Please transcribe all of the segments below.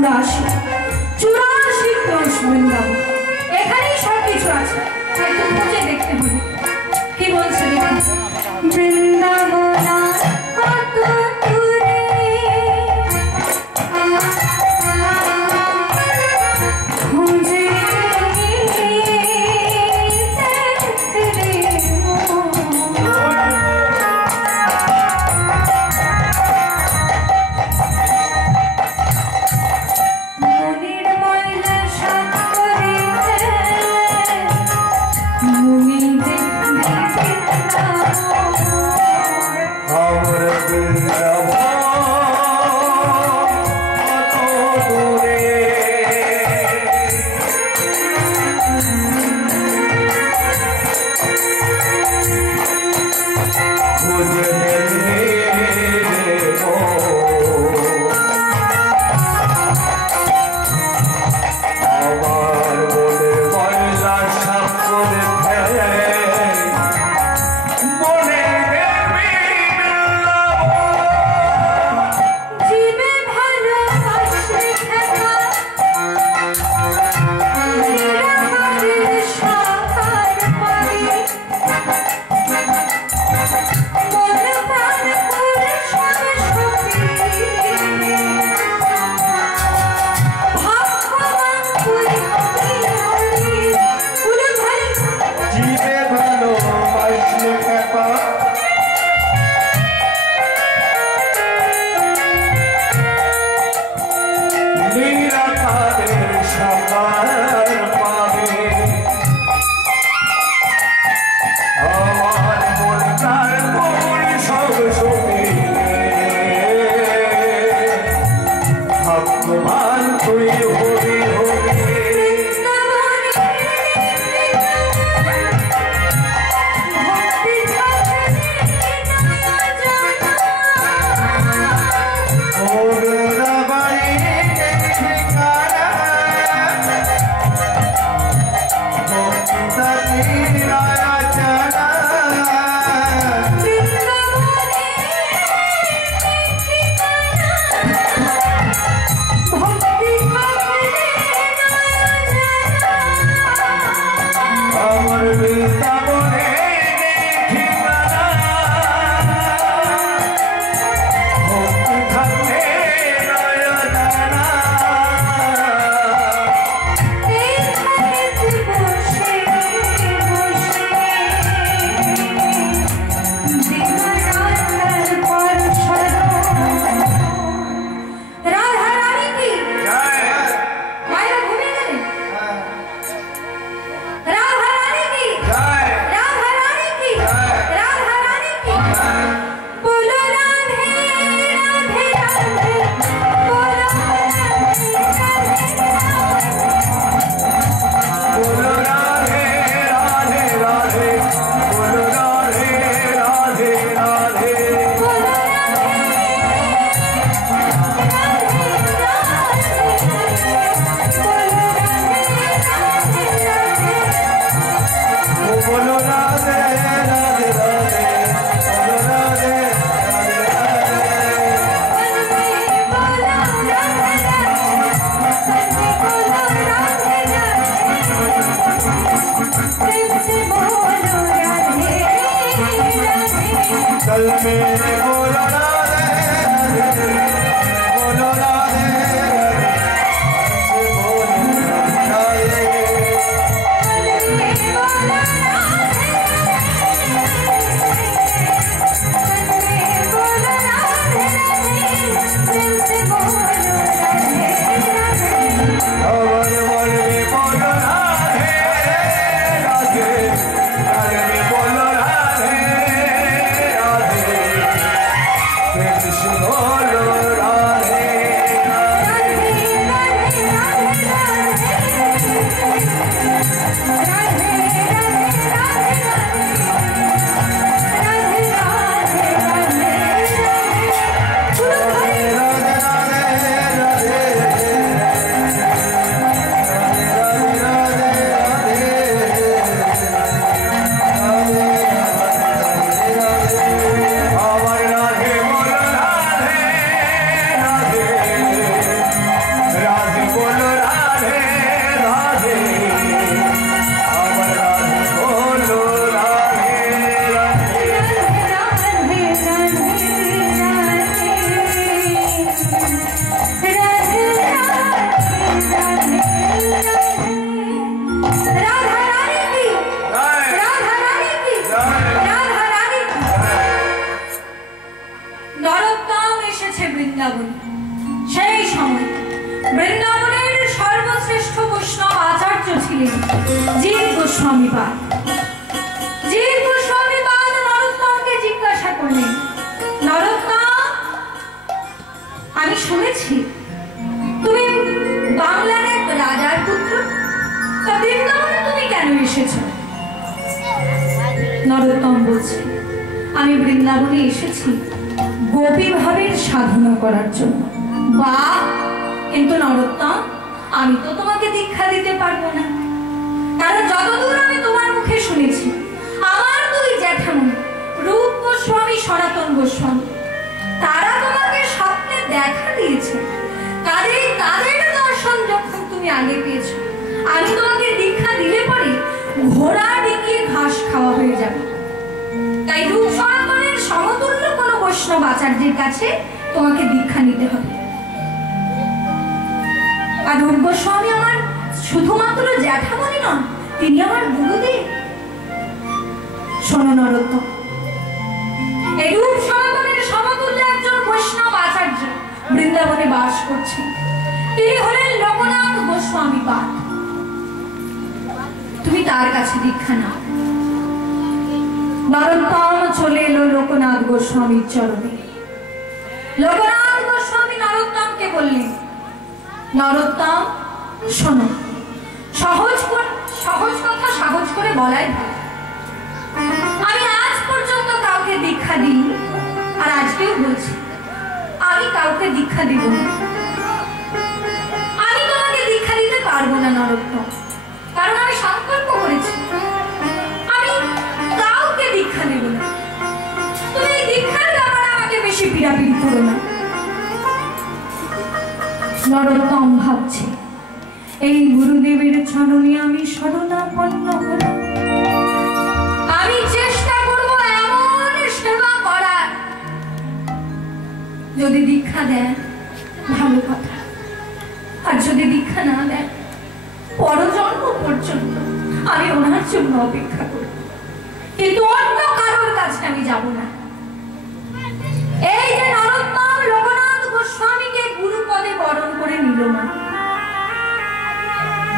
84 কোষ বৃন্দাবন, এখানেই সব কিছু আছে, একটু খুঁজে দেখতে হবে। কি বলছে দেখুন, বৃন্দাবন কত দূরে খুঁজে Lord. দিলেন জীব গোস্বামী পাদ। জীব গোস্বামী পাদ নরোত্তমকে জিজ্ঞাসা করলেন, নরোত্তম, আমি শুনেছি তুমি বাংলার এক রাজার পুত্র, তা বৃন্দাবনে তুমি কেন এসেছো? নরোত্তম বলছে, আমি বৃন্দাবনে এসেছি গোপী ভাবের সাধনা করার জন্য। বাহ, কিন্তু নরোত্তম, আমি তো তোমাকে দীক্ষা দিতে পারবো না, কারণ যতদূর আমি তোমার মুখে শুনেছি আমার দুই জ্যাঠামণি রূপ গোস্বামী, সনাতন গোস্বামী, তারা তোমাকে স্বপ্নে দেখা দিয়েছে। তাদের দর্শন যখন তুমি আগে পেয়েছো, আমি তোমাকে দীক্ষা দিলে পরে ঘোড়া ডিঙিয়ে ঘাস খাওয়া হয়ে যাবে। তাই রূপ সনাতনের সমতুল্য কোনো বৈষ্ণব আচার্যের কাছে তোমাকে দীক্ষা নিতে হবে। আর রূপ গোস্বামী আমার শুধুমাত্র জ্যাঠামণি নন, তিনি আমার গুরুদেব। শোনো নরোত্তম, এই রূপ সনাতনের সমতুল্য একজন বৈষ্ণব আচার্য বৃন্দাবনে বাস করছেন। তিনি হলেন লোকনাথ গোস্বামী পাদ। তুমি তার কাছে দীক্ষা নাও। নরোত্তম চলে এলো লোকনাথ গোস্বামীর চরণে। লোকনাথ গোস্বামী নরোত্তমকে বললেন, নরোত্তম শোনো, সহজ কথা সহজ করে বলাই ভালো। আমি আজ পর্যন্ত কাউকে দীক্ষা দিই, আর আজকেও বলছি আমি কাউকে দীক্ষা দিব না। আমি তোমাকে দীক্ষা দিতে পারবো না নরোত্তম, কারণ আমি সংকল্প করেছি আমি কাউকে দীক্ষা দেব না। তুমি এই দীক্ষার ব্যাপারে আমাকে বেশি পীড়াপিড়ি করো না। নরোত্তম ভাবছে, এই গুরুদেবের চরণে আমি শরণাপন্ন হলাম, আমি চেষ্টা করবো এমন সেবা করার, যদি দীক্ষা দেন ভালো কথা, আর যদি দীক্ষা না দেন পরজন্ম পর্যন্ত আমি ওনার জন্য অপেক্ষা করব, কিন্তু অন্য কারোর কাছে আমি যাব না। এই যে নরোত্তম লোকনাথ গোস্বামীকে গুরু পদে বরণ করে নিল না,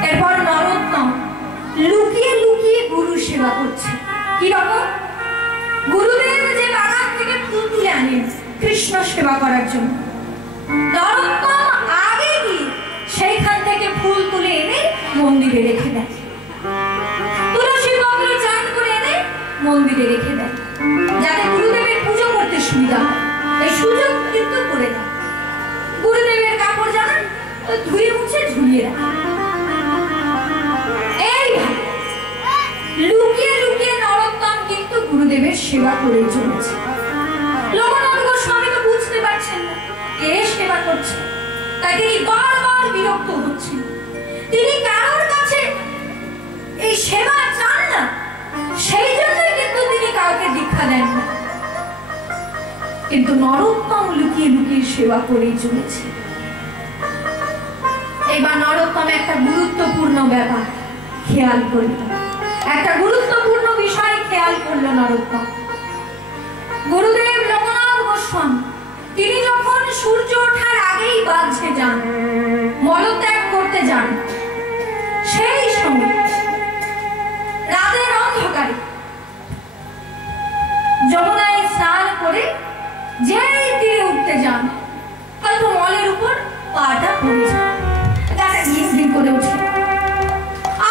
এরপর নরোত্তম লুকিয়ে লুকিয়ে গুরু সেবা করছে। কিরকম? গুরুদেব যে বাগান থেকে ফুল তুলে আনেন কৃষ্ণ সেবা করার জন্য, নরোত্তম আগে গিয়ে সেইখান থেকে ফুল তুলে এনে মন্দিরে রেখে দেয়, তুলসী পত্র চান করে এনে মন্দিরে রেখে দেয়, যাতে গুরুদেবের পুজো করতে সুবিধা হয়। এই সুযোগ কিন্তু করে দেয়। গুরুদেবের কাপড় জানান ধুয়ে মুছে ঝুলিয়ে রাখে। লুকিয়ে লুকিয়ে নরোত্তম কিন্তু গুরুদেবের সেবা করে চলেছে। লোকনাথ গোস্বামী তো বুঝতে পারছেন না কে সেবা করছে, তাই তিনি বারবার বিরক্ত হচ্ছেন। তিনি কারোর কাছে এই সেবা চান না, সেই জন্যই কিন্তু তিনি কাউকে দীক্ষা দেন না। কিন্তু নরোত্তম লুকিয়ে লুকিয়ে সেবা করেই চলেছে। এবার নরোত্তম একটা গুরুত্বপূর্ণ ব্যাপার খেয়াল করল, একটা গুরুত্বপূর্ণ বিষয় খেয়াল করলো নরোত্তম। গুরুদেব লোকনাথ গোস্বামী তিনি যখন সূর্য ওঠার আগেই বাঁধে যান, মলত্যাগ করতে যান, সেই সময় রাতের অন্ধকারে যমুনায় স্নান করে যেই তীরে উঠতে যান, হয়তো মলের উপর পাটা পড়ে যায়, তারা ঘিন ঘিন করে ওঠে,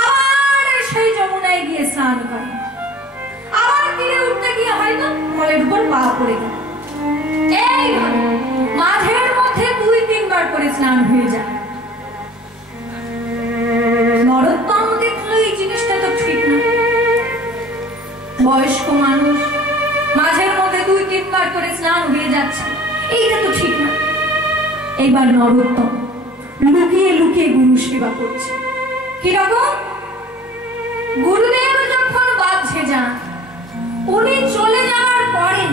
আবার সেই যমুনায় গিয়ে স্নান করে, আবার তীরে উঠতে গিয়ে হয়তো মলের উপর পা পড়ে গেল। এইভাবে মাঝের মধ্যে 2-3 বার করে স্নান হয়ে যায়। নরোত্তম দেখলো এই জিনিসটা তো ঠিক না, বয়স্ক মানুষ মাঝের মধ্যে 2-3 বার করে স্নান হয়ে যাচ্ছে, এইটা তো ঠিক না। এইবার নরোত্তম লুকিয়ে লুকিয়ে গুরু সেবা করছে। কিরকম? গুরুদেব যখন বাঁধে যান, উনি চলে যাওয়ার পরে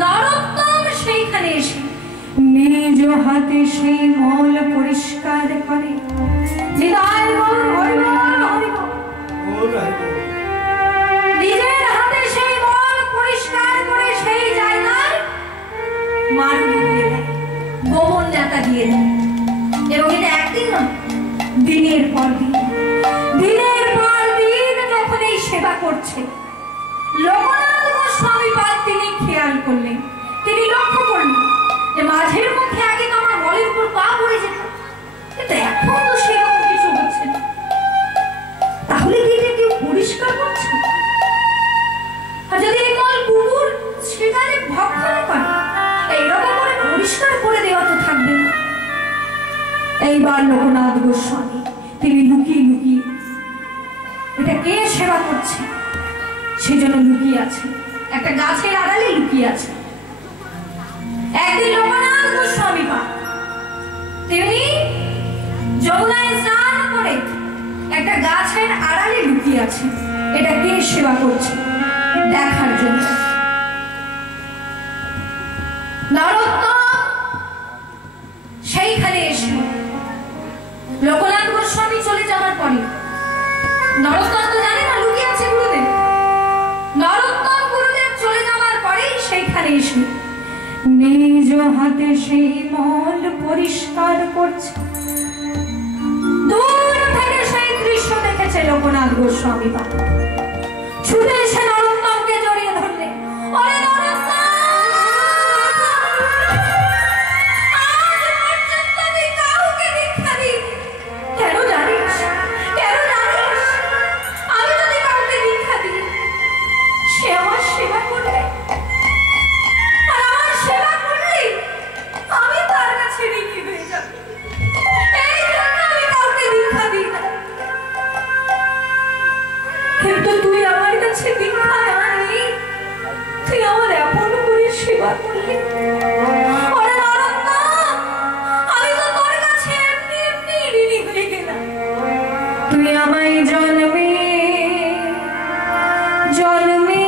নরোত্তম সেইখানে এসে নিজ হাতে সেই মল পরিষ্কার করে। নিজের হাতে সেই মল পরিষ্কার করে সেই জায়গায় মারুলি দিয়ে দেয়, গোবর নেতা দিয়ে দেয়। এবং এটা একদিন নয়, দিনের পর দিন, দিনের লোকনাথ গোস্বামী পাদ তিনি খেয়াল করলেন, তিনি লক্ষ্য করলেন যে মাঝের মধ্যে আগে তো আমার মলের উপর পা পড়ে যেত, কিন্তু এখন তো সেরকম কিছু হচ্ছে না। তাহলে কি এটা কেউ পরিষ্কার করছে? আর যদি এই মল কুকুর সেখানে ভক্ষণ করে, এইরকম করে পরিষ্কার করে দেওয়া তো থাকবে না। এইবার লোকনাথ গোস্বামী তিনি লুকিয়ে লুকিয়ে, এটা কে সেবা করছে সেজন্য লুকিয়ে আছে, একটা গাছের আড়ালে লুকিয়ে আছে। একদিন লোকনাথ গোস্বামী পাদ তিনি যমুনায় স্নান করে একটা গাছের আড়ালে লুকিয়ে আছে, এটা কে সেবা করছে দেখার জন্য। নরোত্তম সেইখানে এসে লোকনাথ গোস্বামী চলে যাওয়ার পরে, নরোত্তম তো জানে না লুকিয়ে আছে গুরুদেব, নরোত্তম গুরুদেব চলে যাওয়ার পরেই সেইখানে এসে নিজ হাতে সেই মল পরিষ্কার করছে। দূর থেকে সেই দৃশ্য দেখেছে লোকনাথ গোস্বামী পাদ, ছুটে এসে নরোত্তমকে জড়িয়ে ধরলে, ওরে নরোত্তম, আজ পর্যন্ত আমি কাউকে দীক্ষা দিইনি। কেন জানিস? কেন জানিস? আমি যদি কাউকে দীক্ষা দিই, সে আমার সেবা করবে, আর আমার সেবা করলে আমি তার কাছে ঋণী হয়ে যাব। এই জন্য আমি কাউকে দীক্ষা দিই না। কিন্তু তুই আমার কাছে দীক্ষা না নিয়ে তুই আমার এমন করে সেবা করলি। ওরে নরোত্তম, আমি তো তোর কাছে এমনি এমনি ঋণী হয়ে গেলাম। তুই আমায় জন্মে জন্মে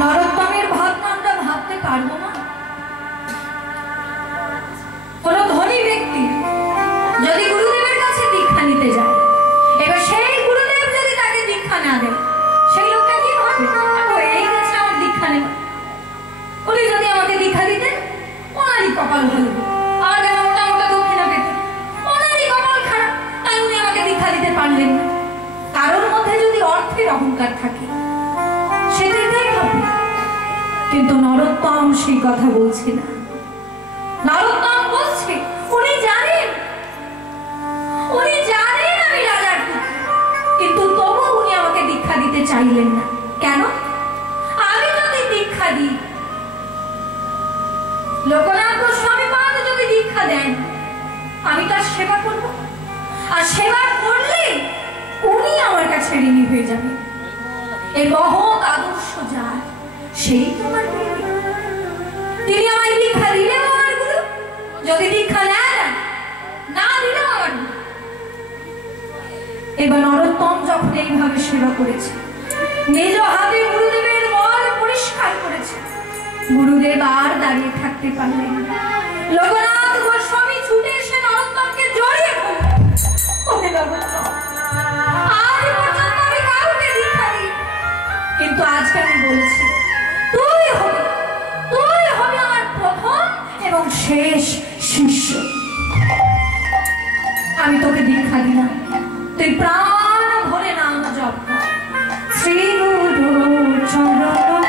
নরোত্তমের ভাবনা আমরা ভাবতে পারবো না। কোন ধনী ব্যক্তি যদি গুরুদেবের কাছে দীক্ষা নিতে যায়, এবার সেই গুরুদেব যদি তাকে দীক্ষা না দেয়, সেই লোকটা কি ভাববে? এই গেছে আমার দীক্ষা নেবে, উনি যদি আমাকে দীক্ষা দিতেন ওনারই কপাল ভালো, আর মোটা মোটা দক্ষিণা পেতেন, ওনারই কপাল খারাপ, তাই উনি আমাকে দীক্ষা দিতে পারলেন না। কারোর মধ্যে যদি অর্থের অহংকার থাকে সেটাই ভাববে, কিন্তু নরোত্তম সেই কথা বলছে না। নরোত্তম বলছে উনি জানেন আমি রাজার পুত্র, কিন্তু তবু উনি আমাকে দীক্ষা দিতে চাইলেন না। কেন? আমি যদি দীক্ষা দিই, লোকনাথ গোস্বামী পাদ যদি দীক্ষা দেন, আমি তার সেবা করব, আর সেবা করলে উনি আমার কাছে ঋণী হয়ে যাবে। এই মহৎ আদর্শ যার, সেই তোমার গুরু। তিনি আমায় দীক্ষা দিলেও আমার গুরু, যদি দীক্ষা নেন না দিলেও আমার গুরু। এবার নরোত্তম যখন এইভাবে সেবা করেছে, নিজ হাতে গুরুদেবের পার করেছে। গুরুদেব আর দাঁড়িয়ে থাকতে পারলেন না। লোকনাথ গোস্বামী ছুটে এসে নরোত্তমকে জড়িয়ে ধরলেন। ওহে নরোত্তম, আজ পর্যন্ত আমি কাউকে দীক্ষা দিই, কিন্তু আজকে আমি বলছি তুই হবে আমার প্রথম এবং শেষ শিষ্য। আমি তোকে দীক্ষা দিলাম, তুই প্রাণ ভরে নাম জপ কর। শ্রী গুরু চরণ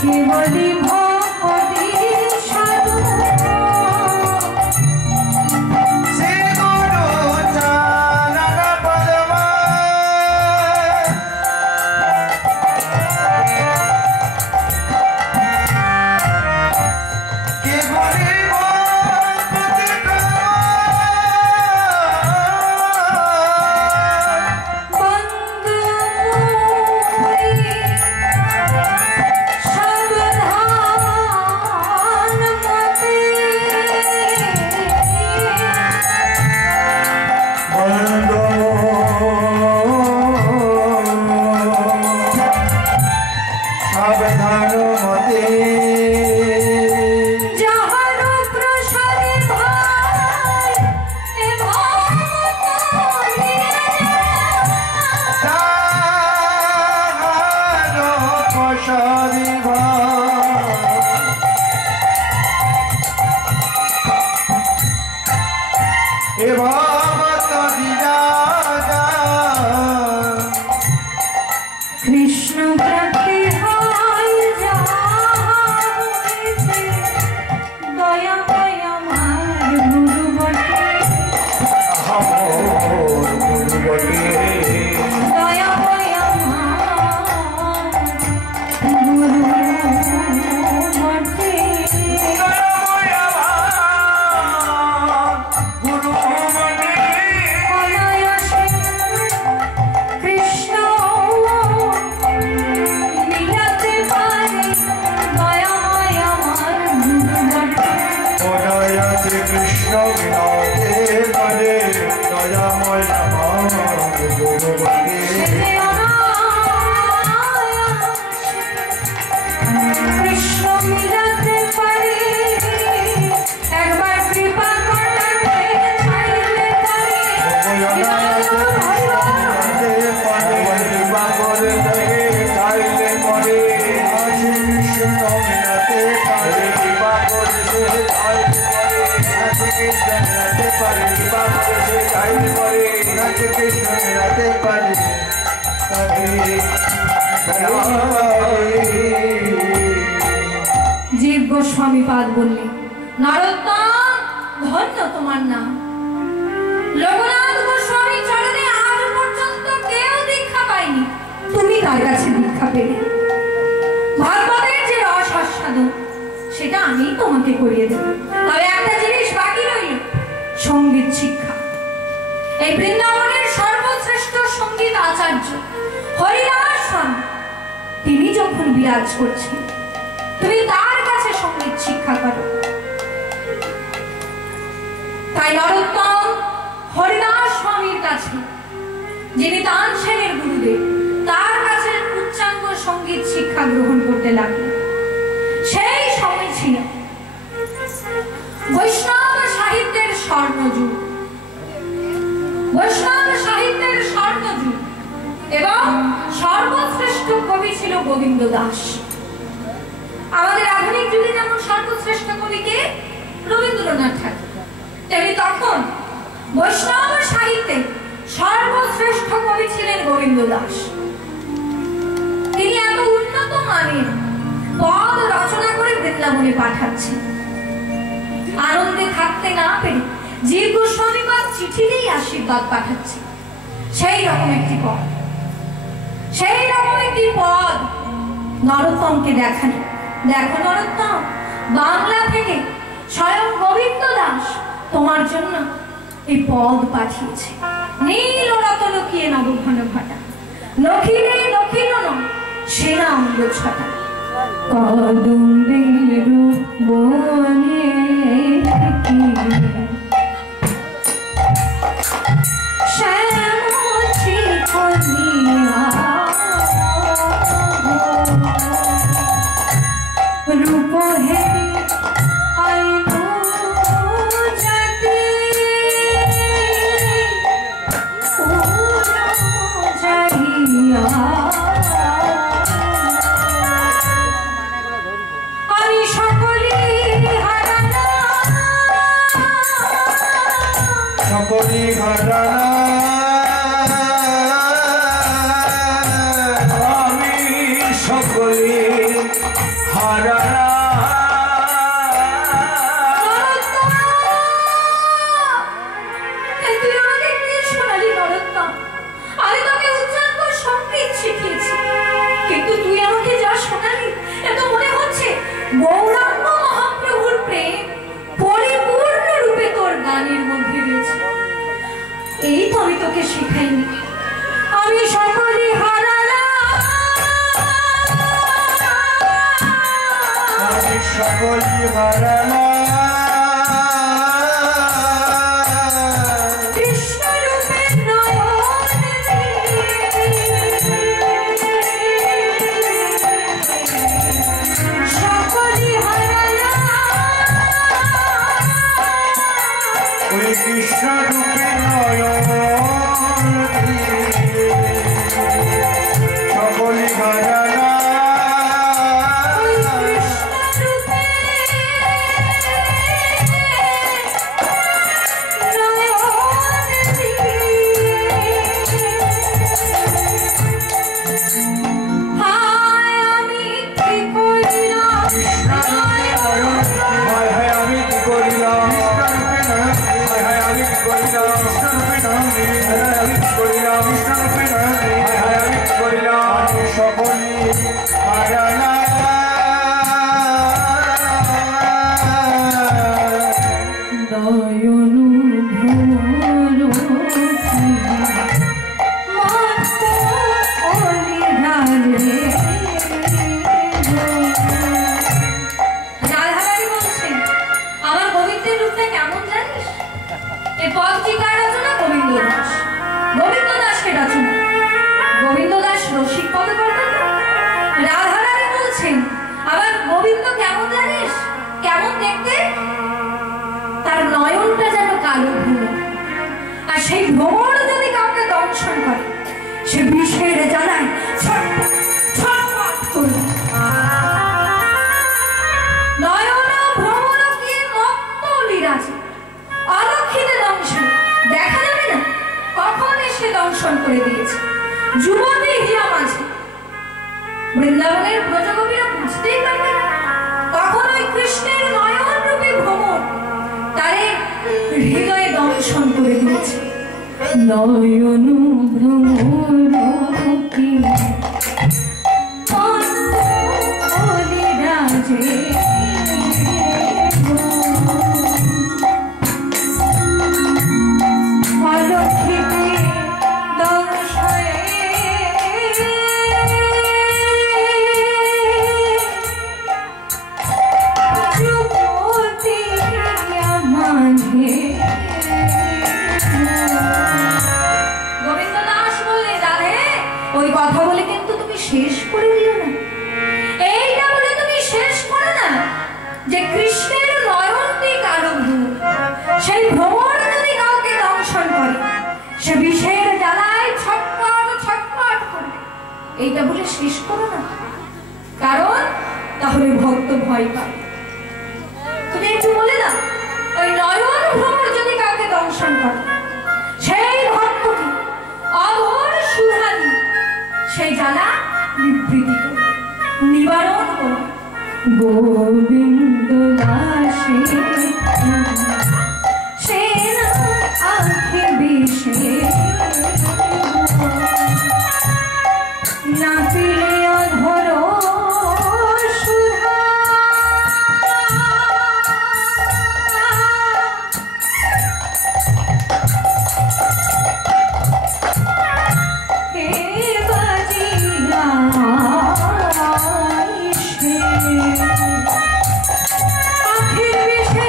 কেবলি ভক্তি সাধু, শ্রী গুরু চরণ পদ্ম কেবলি জীব গোস্বামী পাদ বললে, নরোত্তম ধন্য তোমার নাম। লোকনাথ গোস্বামী চরণে আজ পর্যন্ত কেউ দীক্ষা পায়নি, তুমি তার কাছে দীক্ষা পেলে। ভাগবতের যে রস আস্বাদন সেটা আমি তোমাকে করিয়ে দেব। তবে একটা জিনিস বাকি রইল, সঙ্গীত শিক্ষা। এই বৃন্দাবনের সর্বশ্রেষ্ঠ সঙ্গীত আচার্য হরিদাস স্বামী, তিনি যখন বিরাজ করছেন, তুমি তার কাছে সঙ্গীত শিক্ষা করো। তাই নরোত্তম হরিদাস স্বামীর কাছে, যিনি তানসেনের গুরুদেব, তার কাছে উচ্চাঙ্গ সঙ্গীত শিক্ষা গ্রহণ করতে লাগলেন। সেই সময় ছিল বৈষ্ণব সাহিত্যের স্বর্ণযুগ। বৈষ্ণব সাহিত্যের স্বর্ণযুগ এবং সর্বশ্রেষ্ঠ কবি ছিল গোবিন্দ দাস। আমাদের আধুনিক যুগে যেমন সর্বশ্রেষ্ঠ কবিকে রবীন্দ্রনাথ ঠাকুর, তেমনি তখন বৈষ্ণব সাহিত্যে সর্বশ্রেষ্ঠ কবি ছিলেন গোবিন্দ দাস। তিনি এত উন্নত মানের পদ রচনা করে বৃন্দাবনে পাঠাচ্ছেন। আনন্দে থাকতে না পেরে জীব গোস্বামী পাদ চিঠি দিয়ে আশীর্বাদ পাঠাচ্ছে। সেই রকম একটি পদ নরোত্তমকে দেখানো। দেখো নরোত্তম, বাংলা থেকে স্বয়ং গোবিন্দ দাস তোমার জন্য এই পদ পাঠিয়েছে। নীল রত লুকিয়ে নবঘন ঘটা, লক্ষিলে লক্ষিল সেনা অঙ্গ ছটা, কদম্বের বনে শ্যামছি কলিয়া रूप है आईनो जाती जाइया আমি সকলে হারানা সকলে হারানা আমি সকলে হারানা কিন্তু তুই আমাকে যা শোনালি এত মনে হচ্ছে গৌরাঙ্গ মহাপ্রভুর প্রেম পরিপূর্ণ রূপে তোর গানের মধ্যে রয়েছে। এই তো আমি তোকে শেখাইনি। আমি সকলে হারালা আমি সকলে হারালা কৃষ্ণ রূপে নয়ন সকলে হারালা সেই ভ্রমণ যদি কাউকে দংশন করে সে বিষের জ্বালায় ছটফট করে নয়ন ভ্রমণ কি মত্ত লীরাজে অলক্ষিতে দংশন দেখা যাবে না কখন এসে দংশন করে দিয়েছে যুবতী হিয়া মাঝে বৃন্দাবনের ব্রজগোপীরা বুঝতেই পারবে না কখন ওই কৃষ্ণের নয়ন রূপী ভ্রমণ তারে হৃদয়ে দংশন করে দিয়েছে। নয়ন ভ্রমণ কি রাজে অলক্ষিতে দর্শয়ে যুবতী মাঝে ওই কথা বলে কিন্তু তুমি শেষ করে দিও না। এইটা বলে তুমি শেষ করো না যে কৃষ্ণের নয়নটি কারো রূপ সেই ভ্রমণ যদি কাউকে দংশন করে সে বিষের জ্বালায় ছটফট ছটফট করবে এইটা বলে শেষ করো না কারণ তাহলে ভক্ত ভয় পাবে। তুমি একটু বলে দাও ওই নয়ন ভ্রমণ যদি কাউকে দংশন করে সেই ভক্তকে অঘোর সুধা দিয়ে সেই জ্বালা নিবৃত্তি করে নিবারণ করে গোবিন্দ দাসে সেনা আঁখে বিষে না পিলে অধর সুধা আখির বিষে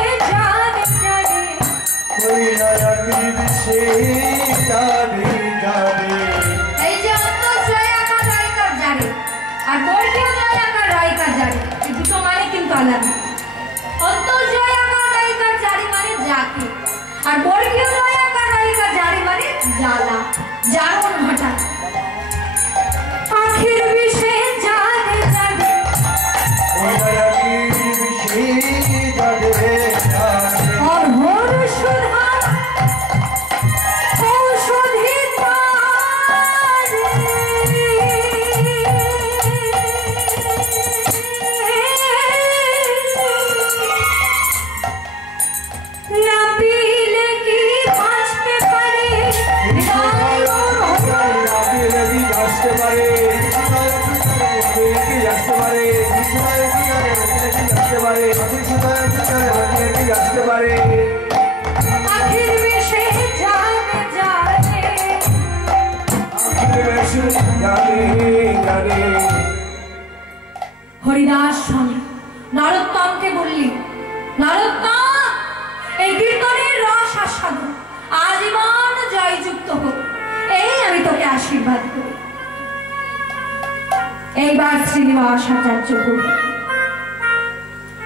আসতে পারে আসতে পারে হরিদাস স্বামী নরোত্তমকে বললি, নরোত্তম, এই কীর্তনের রস আস্বাদন আজীবন জয়যুক্ত হোক, এই আমি তোকে আশীর্বাদ করি। এইবার শ্রীনিবাস আচার্য প্রভু,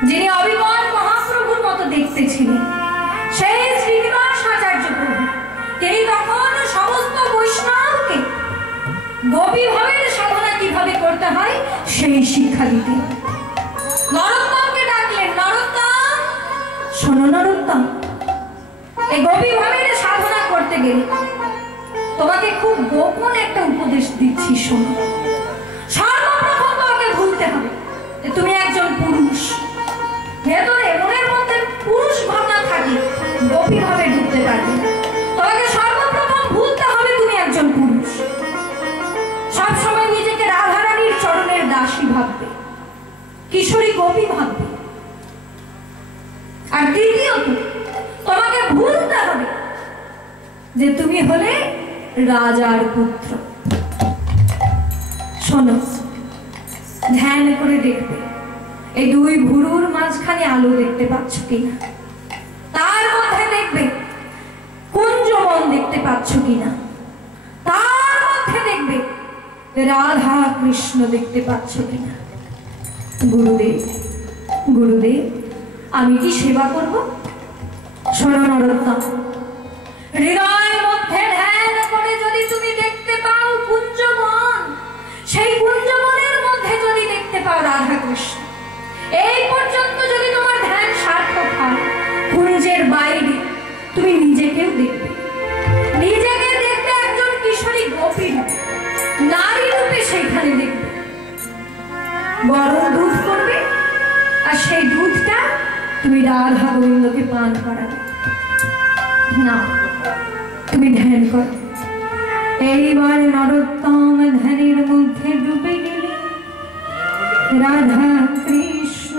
যিনি অবিকল মহাপ্রভুর মতো দেখতে ছিলেন, সেই শ্রীনিবাস আচার্য প্রভু তিনি তখন সমস্ত বৈষ্ণবকে গোপী ভাবের সাধনা কিভাবে করতে হয় সেই শিক্ষা দিতেন। নরোত্তমকে ডাকলেন, নরোত্তম, শোনো নরোত্তম, এই গোপী ভাবের সাধনা করতে গেলে তোমাকে খুব গোপন একটা উপদেশ দিচ্ছি, শোনো। সর্বপ্রথম তোমাকে ভুলতে হবে যে তুমি একজন পুরুষ, ভেতরে মনের মধ্যে পুরুষ ভাবনা থাকলে গোপী ভাবে ঢুকতে পারবে। তোমাকে সর্বপ্রথম ভুলতে হবে তুমি একজন পুরুষ, সবসময় নিজেকে রাধারানীর চরণের দাসী ভাববে, কিশোরী গোপী ভাববে। আর দ্বিতীয়ত তোমাকে ভুলতে হবে যে তুমি হলে রাজার পুত্র। শোনো, ধ্যান করে দেখবে এই দুই ভুরুর মাঝখানে আলো দেখতে পাচ্ছ কিনা, তার মধ্যে দেখবে কুঞ্জবন দেখতে পাচ্ছ কিনা, তার মধ্যে দেখবে রাধা কৃষ্ণ দেখতে পাচ্ছ কিনা। গুরুদেব, গুরুদেব, আমি কি সেবা করব? শোনো নরোত্তম, হৃদয়ের মধ্যে ধ্যান করে যদি তুমি দেখতে পাও কুঞ্জবন, সেই কুঞ্জবনের মধ্যে যদি দেখতে পাও রাধা কৃষ্ণ, এই পর্যন্ত যদি তোমার ধ্যান সার্থক হয়, কুঞ্জের বাইরে তুমি নিজেকেও দেখবে, নিজেকে দেখবে একজন কিশোরী গোপী নারী রূপে সেইখানে দেখবে। গরম দুধ করবে আর সেই দুধটা তুমি রাধা গোবিন্দকে পান করাবে না, তুমি ধ্যান করো। এইবার নরোত্তম ধ্যানের মধ্যে ডুবে গেলে রাধা কৃষ্ণ